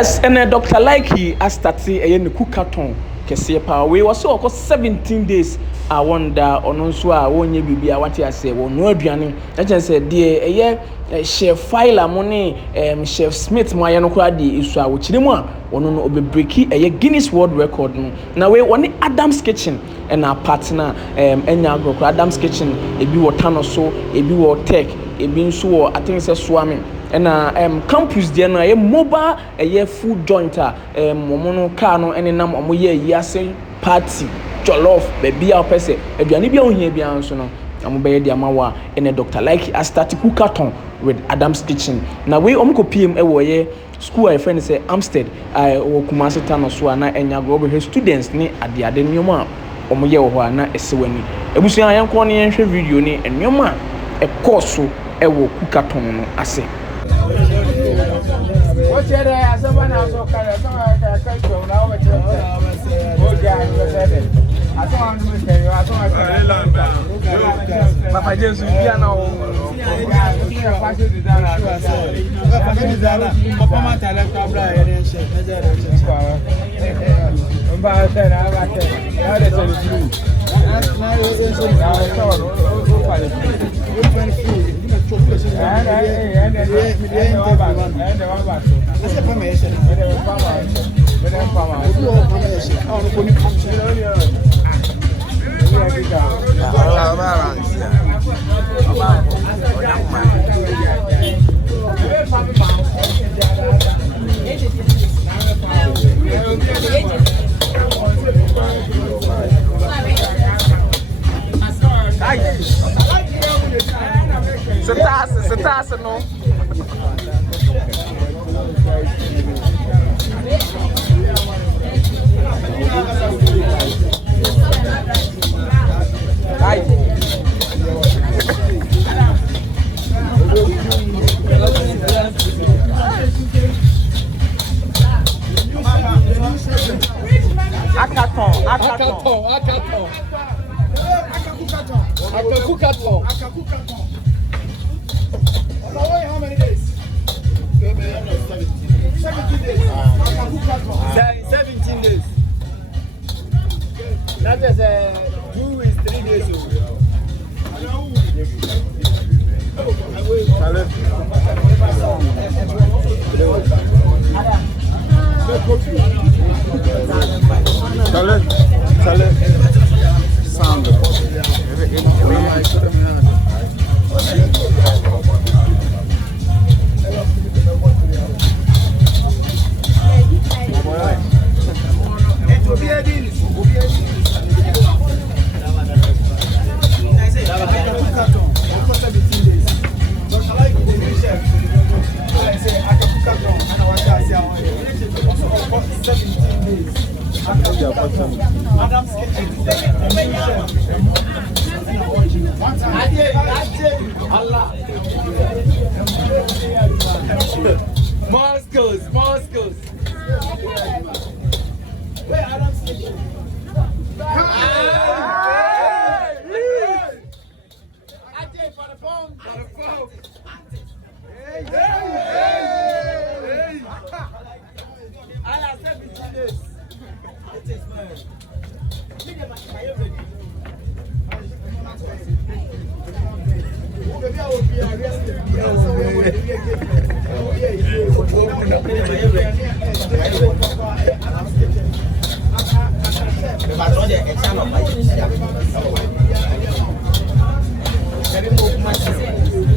Yes, and Dr. Likee has started a Cookathon. Kesepa, we was so 17 days. I wonder on so I won't be what I say. Well, no, Biani. I just said, dear, a year, Chef File money, Chef Smith, my Yanokradi is so which the one, one on be breaky a Guinness World Record. Now, we want Adam's Kitchen and our partner, Enyago, Adam's Kitchen, a be what Tano so, a be what tech, a being so, I think it's a swimming. And campus there na mobile food joint momono car no ene nam omo yase party jollof baby a pese aduane bia ohia bia nso no amo be de amawa ene Dr. Likee a start Cookathon with Adam's Kitchen na we omko PM wo ye school I friend say Amstead wo Kumasi tano so na enyago be students ni ade nyoma omo ye wo na esewani ebusuan yanko ne yenhwe video ni ennyoma ekoso ewo Cookathon no ase. What's your day? Someone else will carry some now. Papa Jesus, we are now. Setasa no. Right. Akathon. How many days? 17 days. 17 days. That is 2 weeks, 3 days. Sound. More skills. Where Adam's Kitchen? For the phone. I have 17 days. It is mine.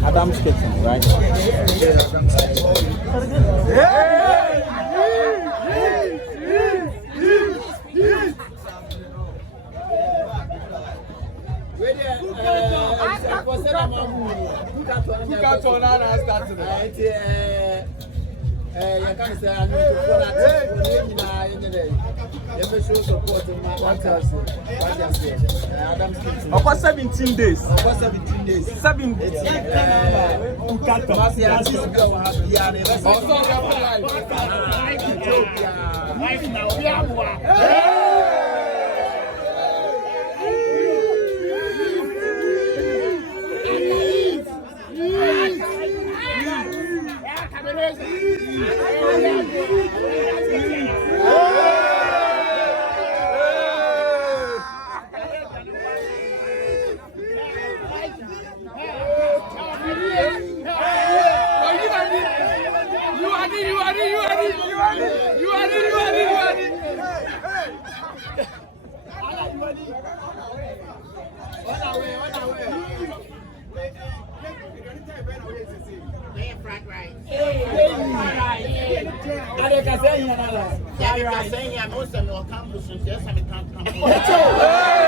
Adam's Kitchen, right? Cookathon has started. You can say I need to show support in my Adam's Kitchen. Over 17 days. 17 days. 7 days. I'm saying I'm also on campus. Yes, I'm campus.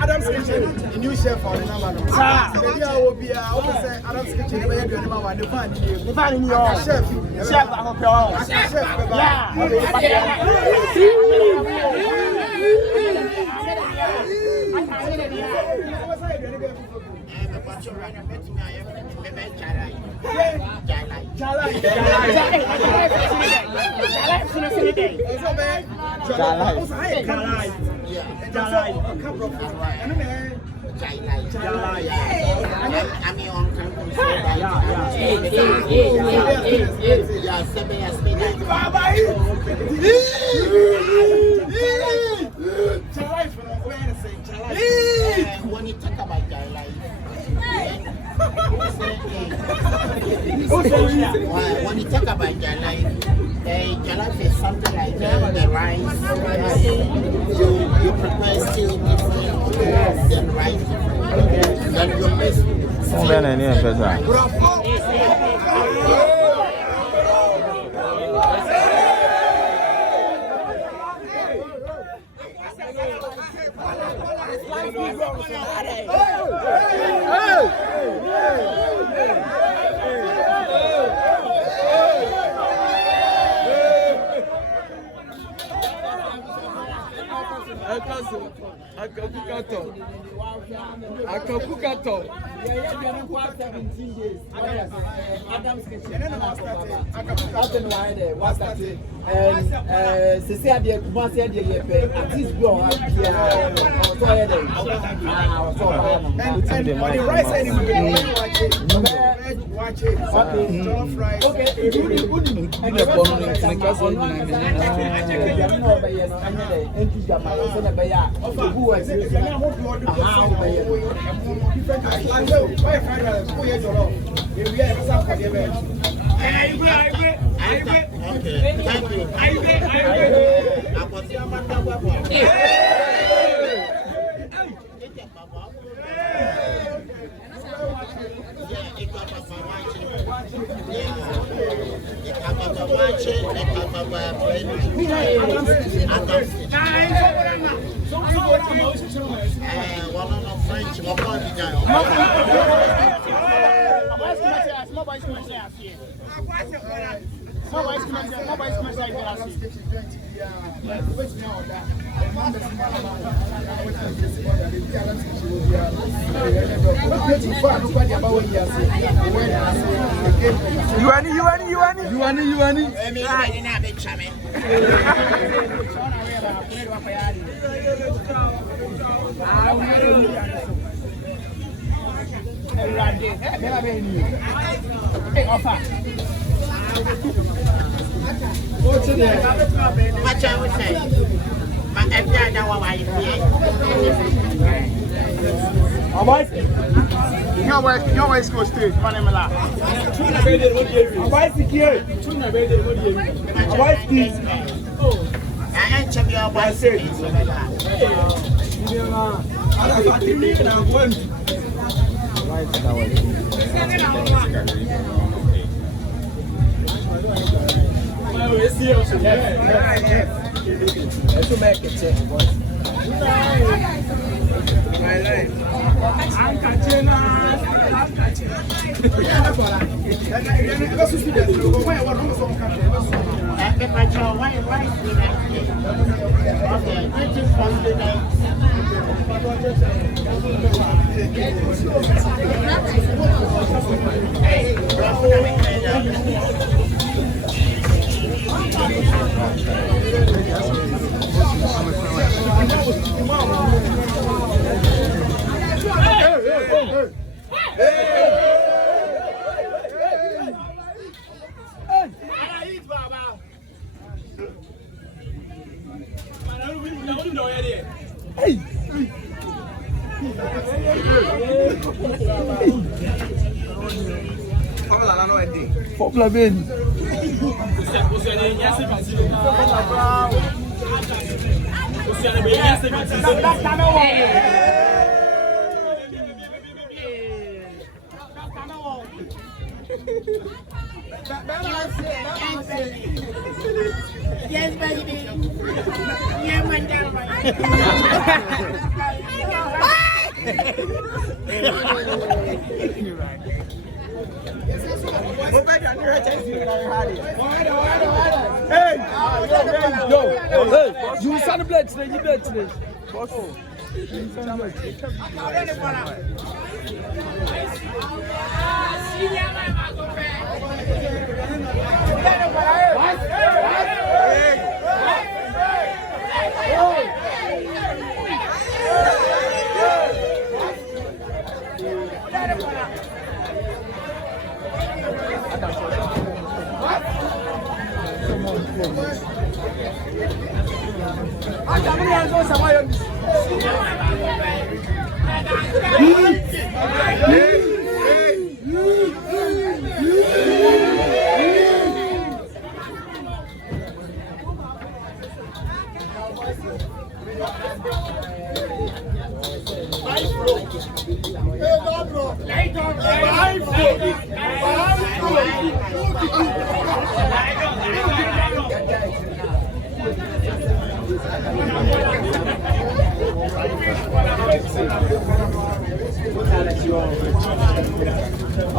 Adam's Kitchen, the new chef on the number. Maybe I will be Adam's Kitchen. The chef, chef, When you talk about your life, when you talk about your life is something like the rice. You prepare stew different, then rice different, then you mix. Cookathon. 17 days. Adam's Kitchen. And Cecilia Kumasi at least go and the rice watch it. Okay. What I would say, but every other one I Your West Coast State, Manamala. Popular baby. Yes, baby. Yeah, my dad. Hey, you celebrate today, you bet today.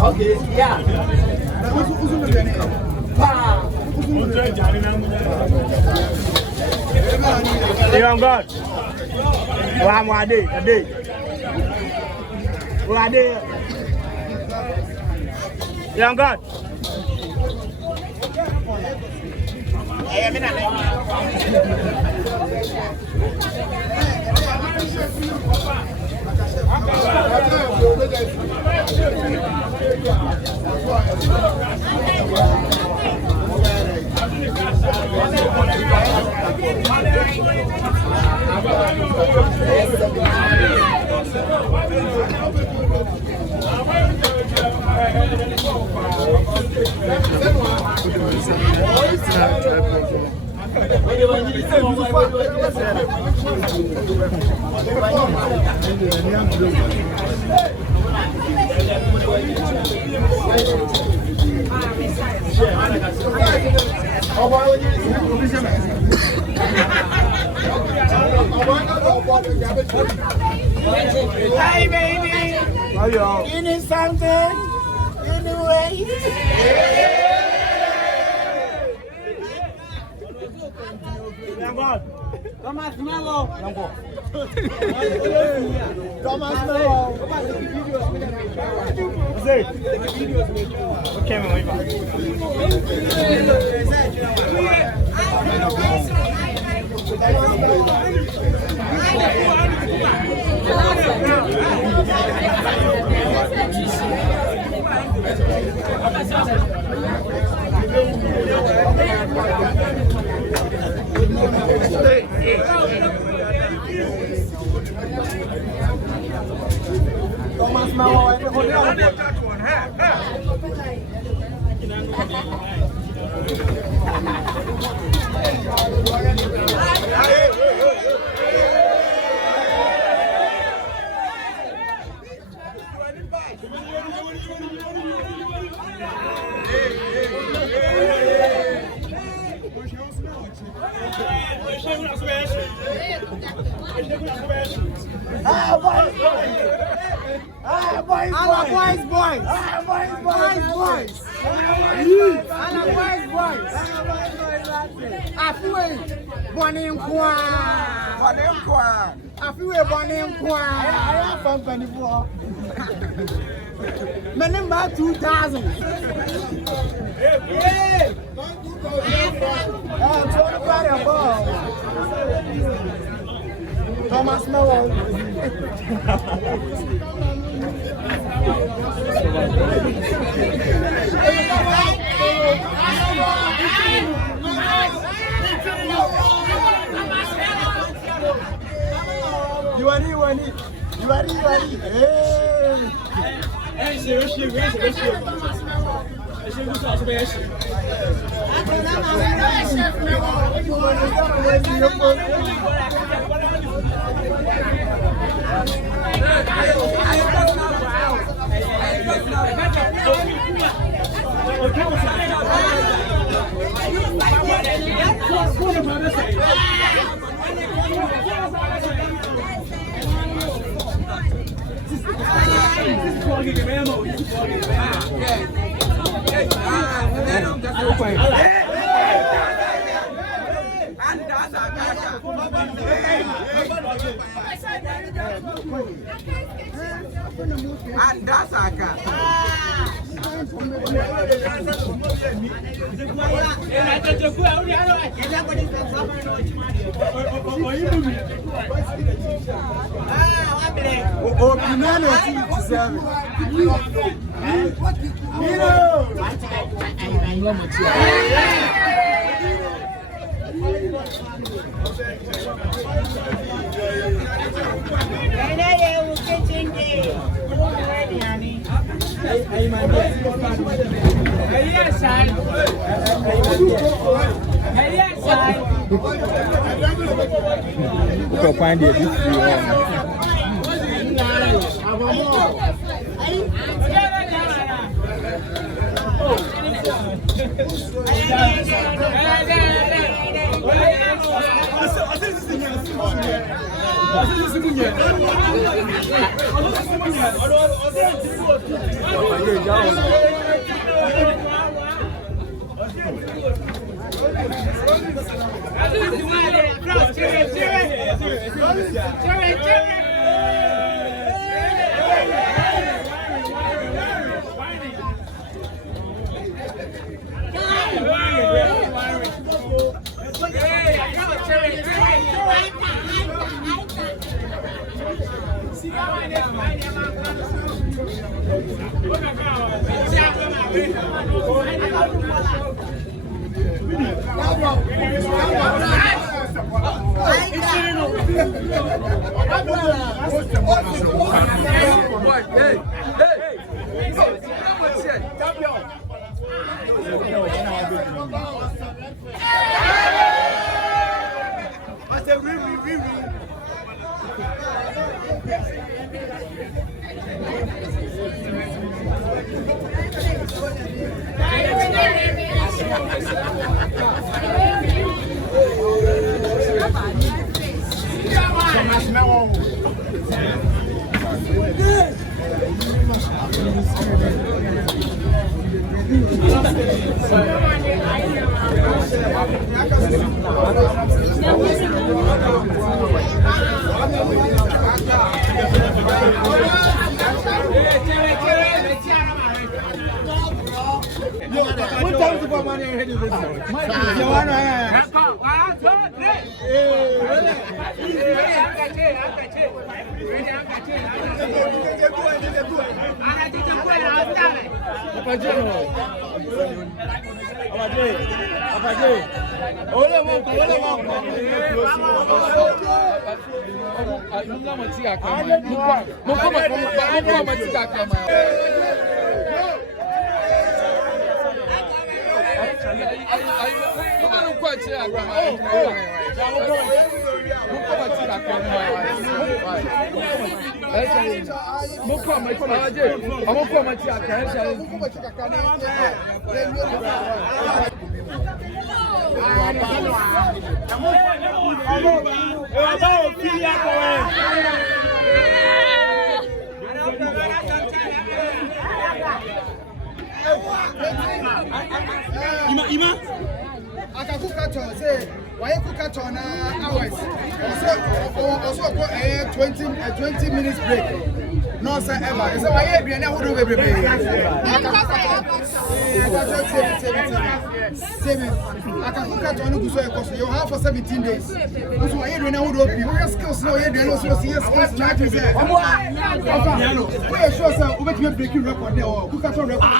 Okay, yeah. Young God. A day. Young God. Hi, baby. How y'all? You need something? Anyway. Young God. Thomas Mello. Okay, man, wait back. Number 2000. Thomas Mcbrown. You are. And that's a car. Ima. Aka Cookathon say why Cookathon hours. Also 20 minutes break. No sir ever. So why you na who do we be? Aka Cookathon go so e you have for 17 days. So why you na who do be? What skills no you do so see skills na to say. We sure sir we be breaking record there Cookathon record.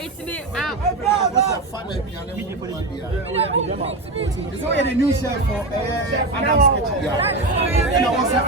It's me out. It's only the new chef for Adam's Kitchen. And I was a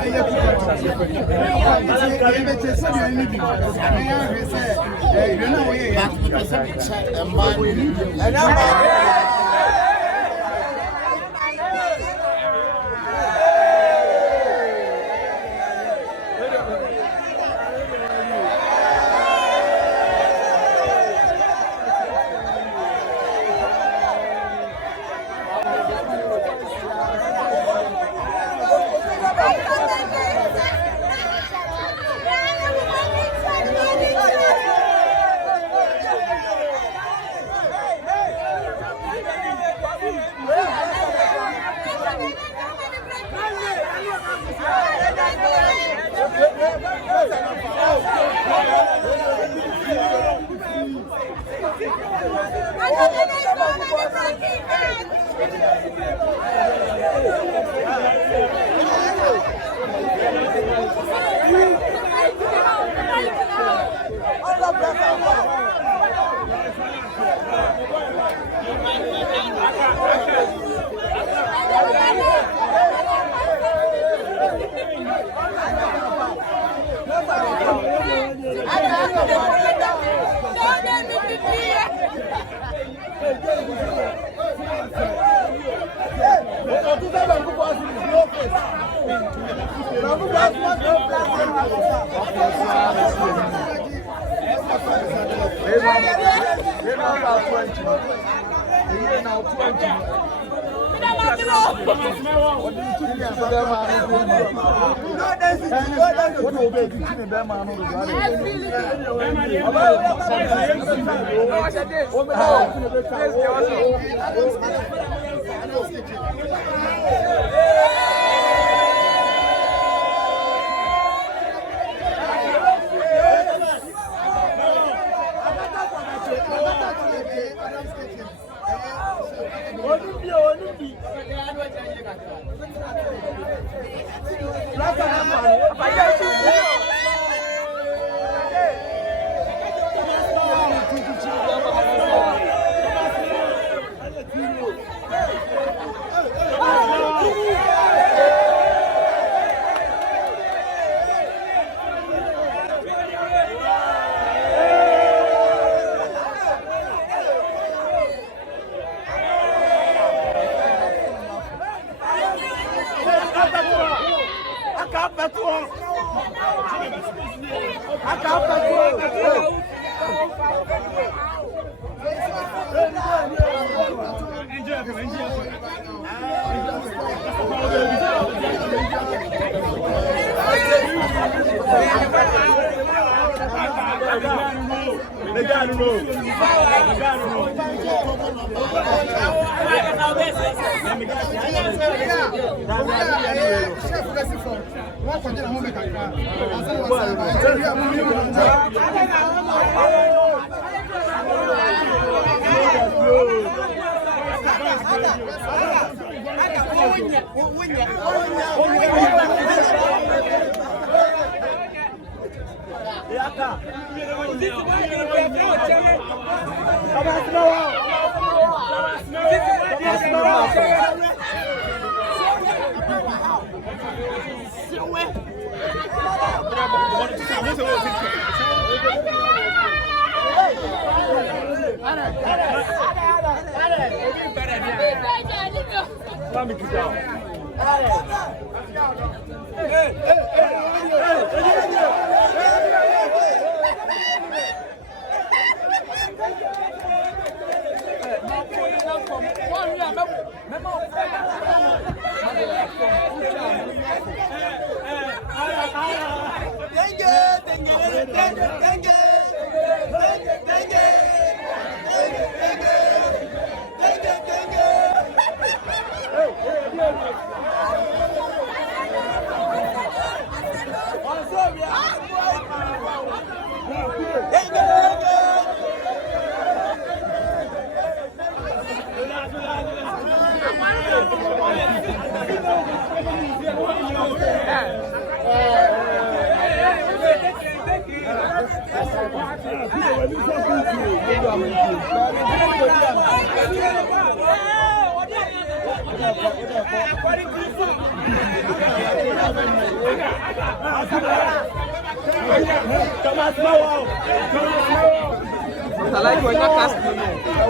I like when you're casting.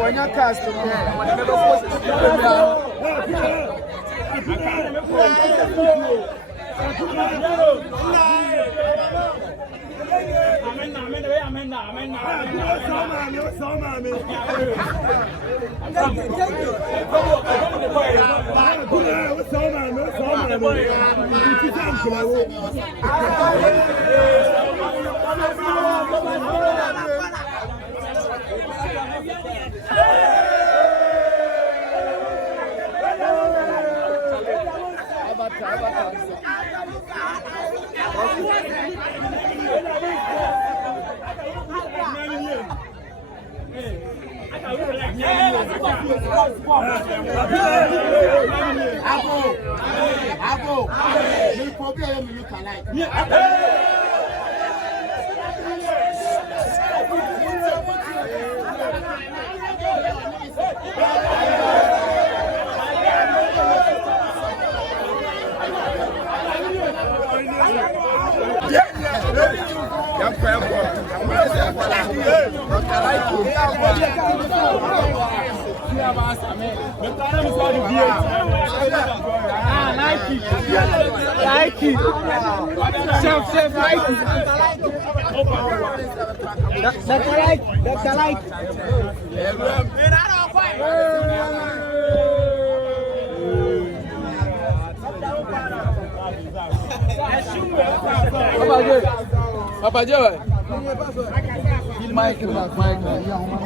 When you're casting, Likee. Chef Likee. Dr. Likee. Papa Joe. Mike.